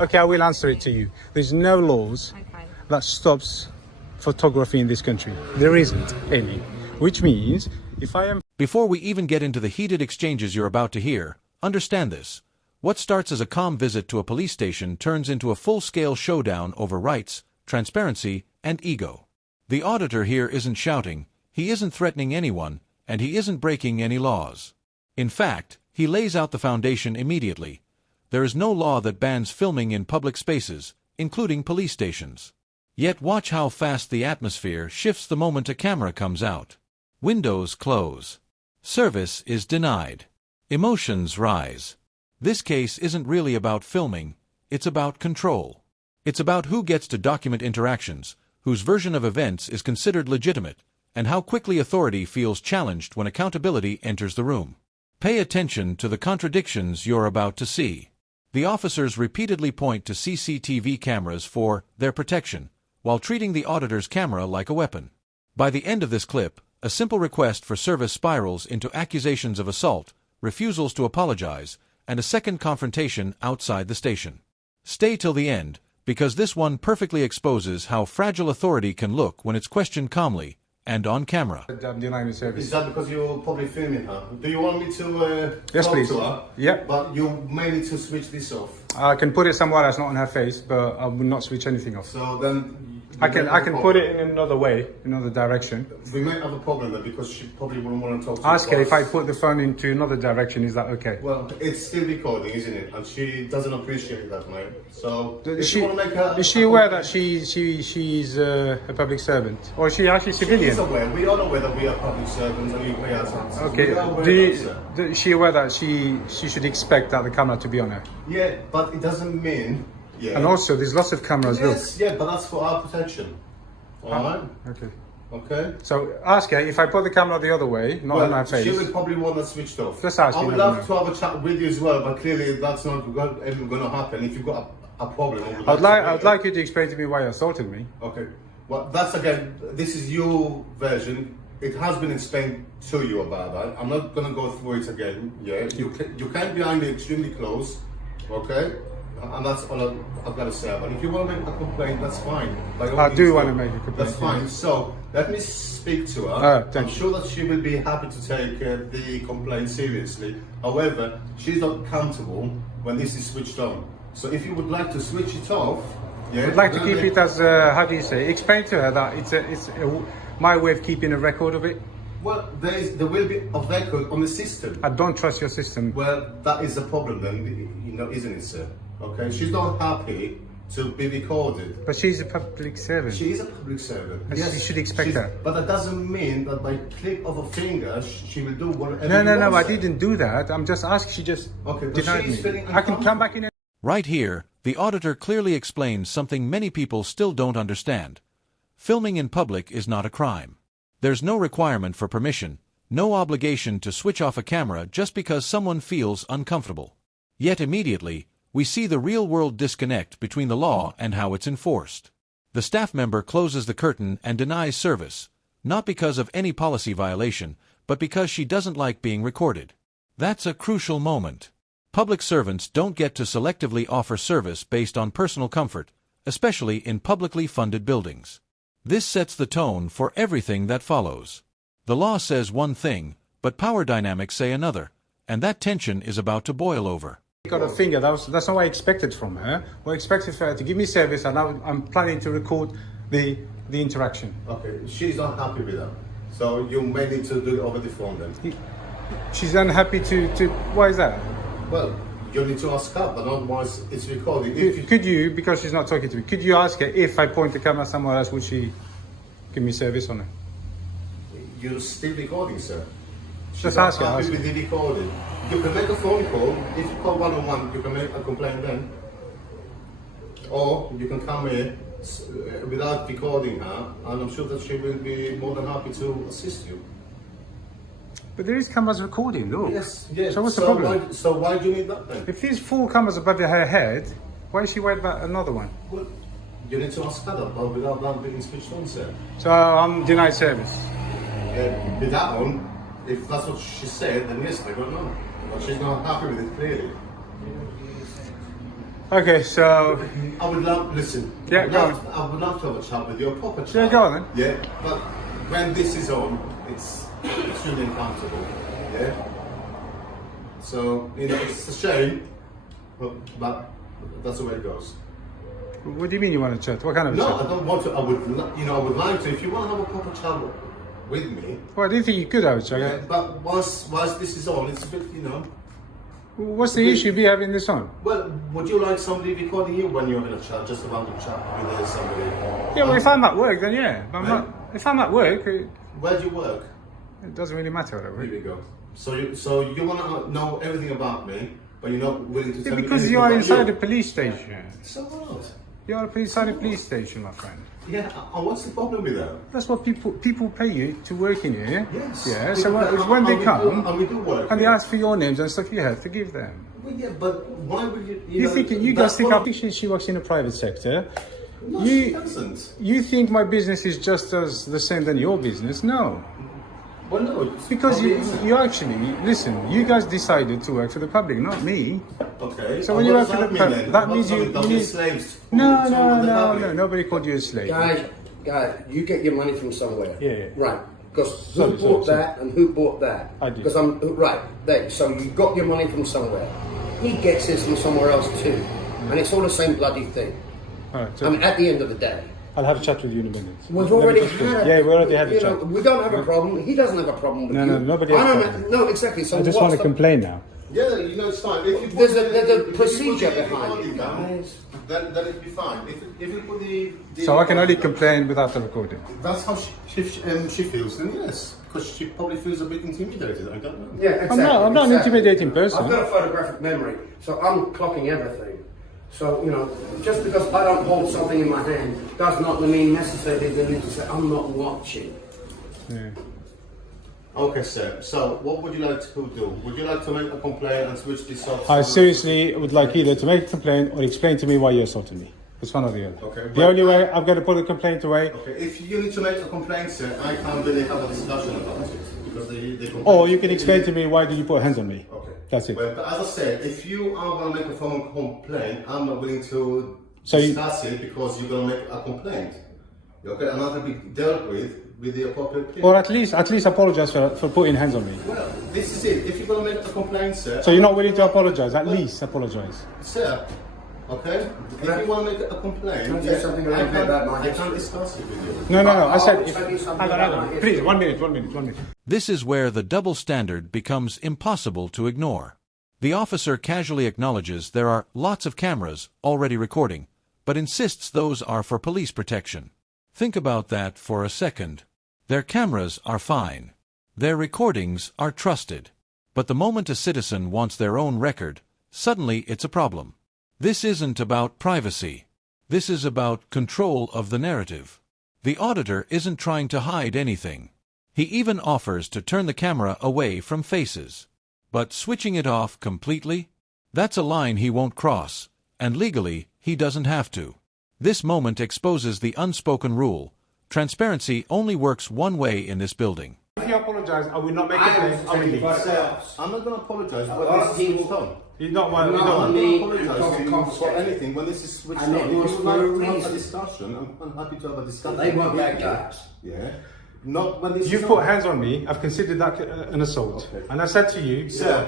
Okay, I will answer it to you. There's no laws that stops photography in this country. There isn't any. Which means, if I am... Before we even get into the heated exchanges you're about to hear, understand this. What starts as a calm visit to a police station turns into a full-scale showdown over rights, transparency, and ego. The auditor here isn't shouting, he isn't threatening anyone, and he isn't breaking any laws. In fact, he lays out the foundation immediately. There is no law that bans filming in public spaces, including police stations. Yet watch how fast the atmosphere shifts the moment a camera comes out. Windows close. Service is denied. Emotions rise. This case isn't really about filming, it's about control. It's about who gets to document interactions, whose version of events is considered legitimate, and how quickly authority feels challenged when accountability enters the room. Pay attention to the contradictions you're about to see. The officers repeatedly point to CCTV cameras for their protection, while treating the auditor's camera like a weapon. By the end of this clip, a simple request for service spirals into accusations of assault, refusals to apologize, and a second confrontation outside the station. Stay till the end, because this one perfectly exposes how fragile authority can look when it's questioned calmly and on camera. Denying service. Is that because you're probably filming her? Do you want me to yes, talk please. to her? Yeah. But you may need to switch this off. I can put it somewhere that's not on her face, but I will not switch anything off. So then... I can put it in another way, another direction. We may have a problem there because she probably wouldn't want to talk to Ask us. her if I put the phone into another direction, is that okay? Well, it's still recording, isn't it? And she doesn't appreciate that, mate. So, Is you want to make her... Is she aware that she's a public servant? Or is she actually civilian? She's aware. We all aware that we are public servants and you pay our taxes. Okay. Is she aware that she should expect that the camera to be on her? Yeah, but it doesn't mean... Yeah. And also, there's lots of cameras, yes, yeah, but that's for our protection. Alright? Okay. Okay? So, ask her, if I put the camera the other way, not on her face... she will probably want that switched off. Just ask I her. would love to have a chat with you as well, but clearly that's not ever going to happen. If you've got a problem... I'd like you to explain to me why you assaulted me. Okay. Well, that's again, this is your version. It has been explained to you about that. I'm not going to go through it again. Yeah, you came behind me extremely close, okay? And that's all I've got to say. But if you want to make a complaint, that's fine. I do want to make a complaint. That's fine. So let me speak to her. I'm sure that she will be happy to take the complaint seriously. However, she's not comfortable when this is switched on. So if you would like to switch it off, yeah, I'd like to keep it as how do you say? Explain to her that it's my way of keeping a record of it. Well, there will be a record on the system. I don't trust your system. Well, that is the problem then, isn't it, sir? Okay, she's not happy to be recorded. But she's a public servant. She is a public servant. Yes, you should expect that. But that doesn't mean that by click of a finger, she will do whatever No, I didn't do that. I'm just asking, she just denied me. I can come back in. Right here, the auditor clearly explains something many people still don't understand. Filming in public is not a crime. There's no requirement for permission, no obligation to switch off a camera just because someone feels uncomfortable. Yet immediately, we see the real-world disconnect between the law and how it's enforced. The staff member closes the curtain and denies service, not because of any policy violation, but because she doesn't like being recorded. That's a crucial moment. Public servants don't get to selectively offer service based on personal comfort, especially in publicly funded buildings. This sets the tone for everything that follows. The law says one thing, but power dynamics say another, and that tension is about to boil over. Got a finger. That's not what I expected from her. I expected for her to give me service, and now I'm planning to record the interaction. Okay, she's not happy with that, so you may need to do it over the phone then. She's unhappy to. Why is that? Well, you need to ask her, but otherwise it's recording. Could you, because she's not talking to me, could you ask her if I point the camera somewhere else, would she give me service on it? You're still recording, sir. Just ask her. Happy with the recording. You can make a phone call. If you call 101, you can make a complaint then. Or you can come here without recording her, and I'm sure that she will be more than happy to assist you. But there is cameras recording, look. Yes. So what's the problem? Why do you need that then? If there's 4 cameras above her head, why is she worried about another one? Well, you need to ask her that, but without that being switched on, sir. So I'm denied service. With that one, if that's what she said, then yes, I don't know. But she's not happy with it, clearly. Okay, so I would love, listen. Yeah, go I would love to have a chat with you, a proper chat. yeah, go on then. Yeah, but when this is on, it's extremely uncomfortable. Yeah. So it's a shame, but that's the way it goes. What do you mean you want to chat? What kind of No, chat? I don't want to. I would, I would like to. If you want to have a proper chat with me. Well, I didn't think you could have a chat. Yeah, but once this is on, it's a bit, What's the issue be having this on? Well, would you like somebody recording you when you're in a chat, just a random chat with somebody? Yeah, well, if I'm at work, then yeah. But if I'm at work, Where do you work? it doesn't really matter where I work. Here we go. So you want to know everything about me, but you're not willing to tell me Because anything you are about inside you. the police station. So what? You are inside the police station, my friend. Yeah, what's the problem with that? That's what people pay you to work in here. Yes. Yeah. So when they come and we do work. and they ask for your names and stuff, you have to give them. Well, yeah, but why would you? You think you guys think she works in the private sector? No, she doesn't. You think my business is just as the same than your business? No. Well, no. It's Because probably you isn't. actually listen. You guys decided to work for the public, not me. Okay. So and when you what work does for the that mean public, then? that What means does you that mean? need. We're slaves. No, to no, the no, public? no. Nobody called you a slave. Guys, you get your money from somewhere. Yeah. Right. Because Sorry, who bought sorry. that and who bought that? I did. Because right. There. So you got your money from somewhere. He gets his from somewhere else too, and it's all the same bloody thing. All right, so I mean, at the end of the day, I'll have a chat with you in a minute. we've Let me already just finish. had. Yeah, we already had a you chat. know, we don't have a problem. He doesn't have a problem with No, you. no, nobody I has a don't problem. know. No, exactly. So I just what's want to the- complain now. Yeah, it's fine. If you put There's a if you put procedure the behind recording it, down, guys. Then it'd be fine. If you put the So I can only recording down, complain without the recording. That's how she feels, then yes. Because she probably feels a bit intimidated. I don't know. Yeah, exactly. I'm not an intimidating person. I've got a photographic memory, so I'm clocking everything. So, just because I don't hold something in my hand does not mean necessarily the need to say, I'm not watching. Yeah. Okay, sir. So, what would you like to do? Would you like to make a complaint and switch this off? I seriously would like either to make a complaint or explain to me why you assaulted me. It's one or the other. Okay, The but only way I've got to put a complaint away, Okay, if you need to make a complaint, sir, I can't really have a discussion about it because they or you can explain to me why did you put hands on me. Okay. That's it. Well, but as I said, if you are going to make a formal complaint, I'm not willing to So you- discuss it because you're going to make a complaint. Okay, and that will be dealt with the appropriate people. Or at least apologize for putting hands on me. Well, this is it. If you're going to make a complaint, sir. So you're not willing to apologize? At least apologize. Sir, okay? If you want to make a complaint, Can I say something a little bit about my I can't history? discuss it with you. No. I said, I'll tell you something hang about on. my Please, history. 1 minute. This is where the double standard becomes impossible to ignore. The officer casually acknowledges there are lots of cameras already recording, but insists those are for police protection. Think about that for a second. Their cameras are fine. Their recordings are trusted. But the moment a citizen wants their own record, suddenly it's a problem. This isn't about privacy. This is about control of the narrative. The auditor isn't trying to hide anything. He even offers to turn the camera away from faces. But switching it off completely? That's a line he won't cross, and legally, he doesn't have to. This moment exposes the unspoken rule. Transparency only works one way in this building. If you apologize, I will not make a I complaint. I will am leave. Sir, I'm not going to apologize, lot but of this is people- done. You don't want. No, You don't I'm want. me, not apologize to you for confiscated. anything when this is switched And on. it If was you for like a to have a reason. discussion, I'm happy to have a discussion. They weren't with bad you. guys. Yeah. Not when this You is put on. hands on me. I've considered that an assault, Okay. and I said to you, Sir,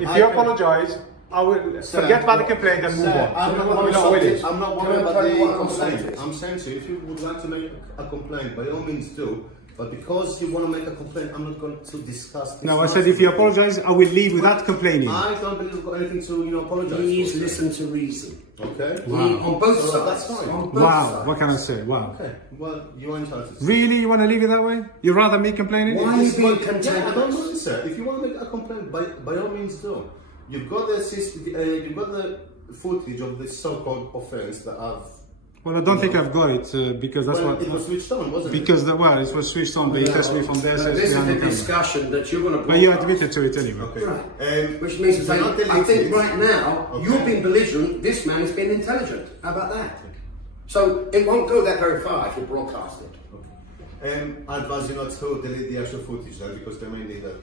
if you apologize, I will forget about the complaint and move on. I'm not We're worried not with it. I'm not Can worried I about tell you the what I'm complaint. saying? I'm saying to you, if you would like to make a complaint, by all means do. But because you want to make a complaint, I'm not going to discuss this. No, I said if you apologize, I will leave without complaining. I don't believe I've got anything to apologize Please for. listen to reason. Okay. On both So sides. that's fine. On both Wow, sides. what can I say? Wow. Okay. Well, you're entitled to. Really, you want to leave it that way? You'd rather me complaining? Why are you being Yeah, I don't cantankerous? mind, sir. If you want to make a complaint, by all means do. You've got you've got the footage of this so-called offence that I've. Well, I don't think I've got it because that's Well, what. it was switched on, wasn't it? Because it was switched on, but you test me from there, so it's This is behind the the camera. discussion that you're going to But you admitted to it anyway. Okay. Right. Which means to say, not I think deleted. right now, Okay. you're being belligerent, this man is being intelligent. How about that? So it won't go that very far if you broadcast it. I advise you not to delete the actual footage then because they may need that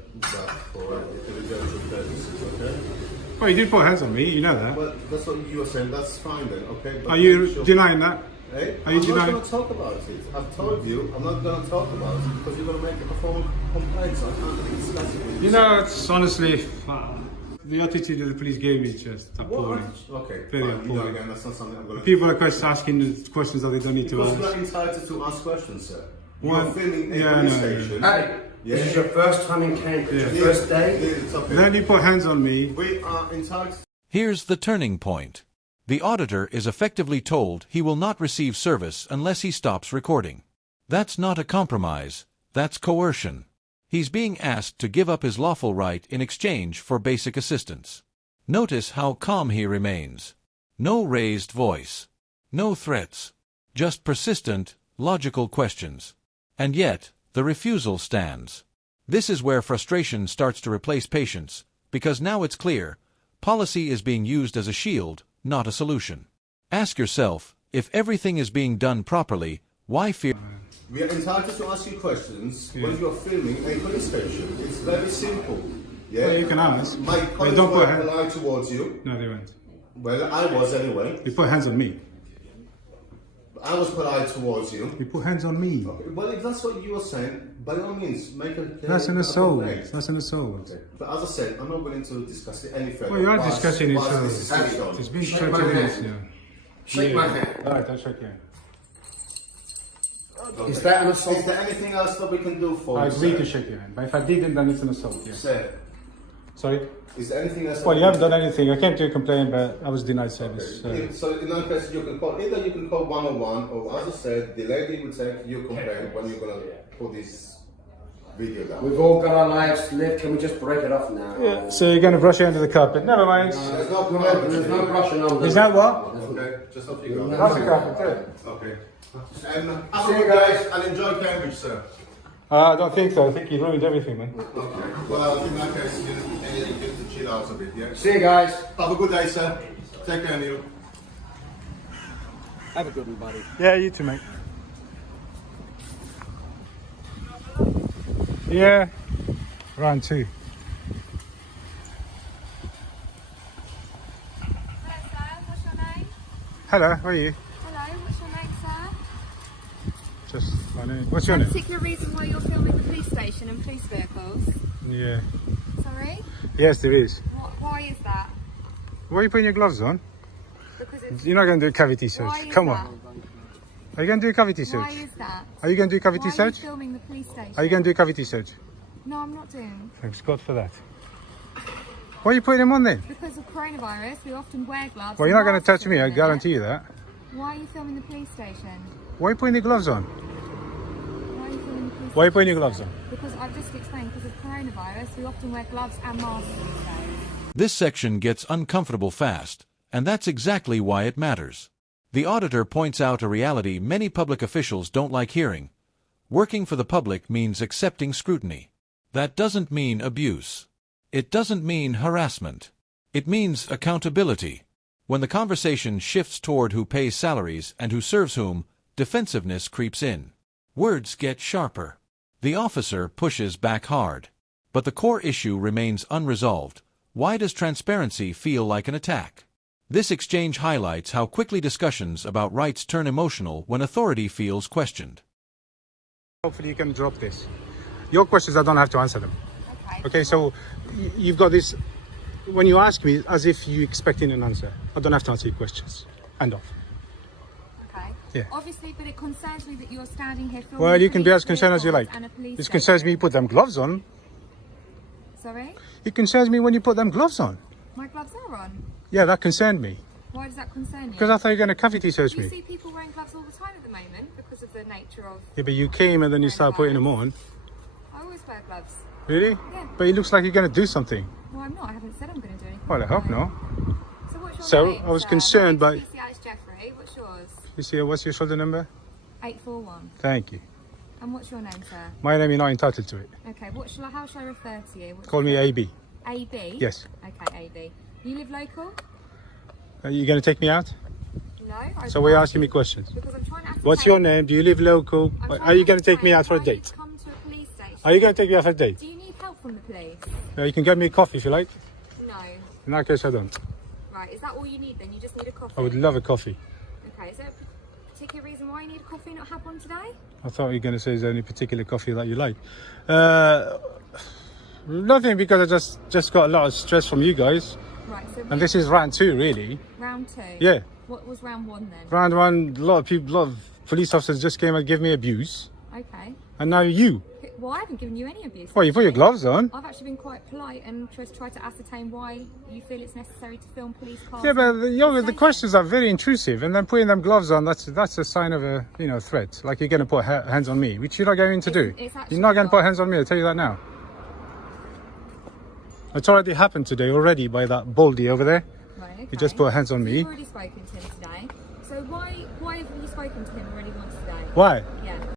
for intelligence purposes, okay? Well, you did put hands on me, you know that. Well, that's what you were saying. That's fine then, okay? But Are you make sure- denying that? Hey, Are you I'm not denying? going to talk about it. I've told you I'm not going to talk about it because you're going to make a phone complaint. So I can't really discuss it with You know, it's honestly, the attitude that the police gave me is just appalling. Okay, Very fine. You know, appalling. again, that's not something I'm going to... People are asking the questions that they don't need to Because you're ask. not entitled to ask questions, sir. One- You're filming a yeah, police no, station. Hey, this is your first time in Cambridge, Yeah. your first day? It's okay. Then you put hands on me. We are entitled... Here's the turning point. The auditor is effectively told he will not receive service unless he stops recording. That's not a compromise, that's coercion. He's being asked to give up his lawful right in exchange for basic assistance. Notice how calm he remains. No raised voice. No threats. Just persistent, logical questions. And yet, the refusal stands. This is where frustration starts to replace patience, because now it's clear, policy is being used as a shield, not a solution. Ask yourself, if everything is being done properly, why fear? We are entitled to ask you questions when you're filming a police station. It's very simple. Yeah? Well, you can ask. My But colleagues don't put were hand- polite towards you. No, they won't. Well, I was anyway. You put hands on me. I was polite towards you. You put hands on me. Well, if that's what you were saying, by all means, make a... That's an assault. complaint. That's an assault. Okay. But as I said, I'm not willing to discuss it any further. Well, you are whilst- discussing it, whilst so this is going on. it's been Shake 30 my minutes hand. now. Shake my hand. Alright, I'll shake your hand. Okay. Is that an assault? Is there anything else that we can do for I you, agree sir? to shake your hand, but if I didn't, then it's an assault, yeah. Sir, Sorry? is there anything else? Well, you haven't done anything. I came to complain, but I was denied service. So in that case, you can call, either you can call 101, or as I said, the lady will take your complaint when you're going to put this video down. We've all got our lives to live. Can we just break it off now? Yeah, so you're going to brush it under the carpet. Never mind. There's no There's no brushing on. Is that what? Okay, just off you go. Brush the carpet, Okay. And have See a you good guys. day and enjoy Cambridge, sir. I don't think so. I think you ruined everything, man. Okay. Well, in that case, you get to chill out a bit, yeah? See you guys. Have a good day, sir. Take care, Neil. Have a good one, buddy. Yeah, you too, mate. Yeah, round two. Hello, sir. What's your name? Hello, how are you? Hello. What's your name, sir? Just my name. What's your No name? particular reason why you're filming the police station and police vehicles? Yeah. Sorry? Yes, there is. Why is that? Why are you putting your gloves on? Because it's... You're not going to do a cavity search. Why is Come that? on. Are you going to do a cavity search? Why is that? Are you going to do a cavity Why are you search? filming the police station? Are you going to do a cavity search? No, I'm not doing. Thanks God for that. Why are you putting them on then? Because of coronavirus, we often wear gloves. Well, you're not and going to masks touch me, I at the guarantee minute. you that. Why are you filming the police station? Why are you putting the gloves on? Why are you filming the police Why are you putting your station? gloves on? Because I've just explained, because of coronavirus, we often wear gloves and masks these days. This section gets uncomfortable fast, and that's exactly why it matters. The auditor points out a reality many public officials don't like hearing. Working for the public means accepting scrutiny. That doesn't mean abuse. It doesn't mean harassment. It means accountability. When the conversation shifts toward who pays salaries and who serves whom, defensiveness creeps in. Words get sharper. The officer pushes back hard. But the core issue remains unresolved. Why does transparency feel like an attack? This exchange highlights how quickly discussions about rights turn emotional when authority feels questioned. Hopefully you can drop this. Your questions, I don't have to answer them. Okay. Okay, so you've got this, when you ask me, as if you're expecting an answer. I don't have to answer your questions. Hand off. Okay. Yeah. Obviously, but it concerns me that you're standing here filming Well, you can be police as concerned as you like. vehicles and a police This concerns me station. you put them gloves on. Sorry? It concerns me when you put them gloves on. My gloves are on. Yeah, that concerned me. Why does that concern you? Because I thought you were going to cavity search You me. see people wearing gloves all the time at the moment because of the nature of... Yeah, but you came and then you started putting them on. I always wear gloves. Really? Yeah. But it looks like you're going to do something. Well, I'm not. I haven't said I'm going to do anything. Well, I hope not. So what's your So, name, I was sir? concerned My name's by- PC Alice Jeffrey. What's yours? You see, what's your shoulder number? 841. Thank you. And what's your name, sir? My name, you're not entitled to it. Okay, how shall I refer to you? What's Call me your- AB. AB? Yes. Okay, AB. You live local? Are you going to take me out? No. So why are you asking me questions? Because I'm trying to ascertain... What's your name? Do you live local? I'm trying Are you going to take me ascertain out for a why date? you've come to a police station. Are you going to take me out for a date? Do you need help from the police? You can get me a coffee if you like. No. In that case, I don't. Right, is that all you need then? You just need a coffee? I would love a coffee. Okay, is there a particular reason why you need a coffee and not have one today? I thought you were going to say, is there any particular coffee that you like? Nothing, because I just got a lot of stress from you guys. Right, so And this is round 2, really. round 2? Yeah. What was round 1 then? Round 1, a lot of police officers just came and gave me abuse. Okay. And now you. Well, I haven't given you any abuse. Well, you put your actually. gloves on. I've actually been quite polite and just tried to ascertain why you feel it's necessary to film police cars. Yeah, but the Station. questions are very intrusive, and then putting them gloves on, that's a sign of a threat. Like you're going to put hands on me, which you're not going to do. It's actually You're not going to not. put hands on me, I'll tell you that now. It's already happened today already by that baldy over there. Right, okay. He just put hands on me. You've already spoken to him today. So why have you spoken to him already once today? Why? Yeah.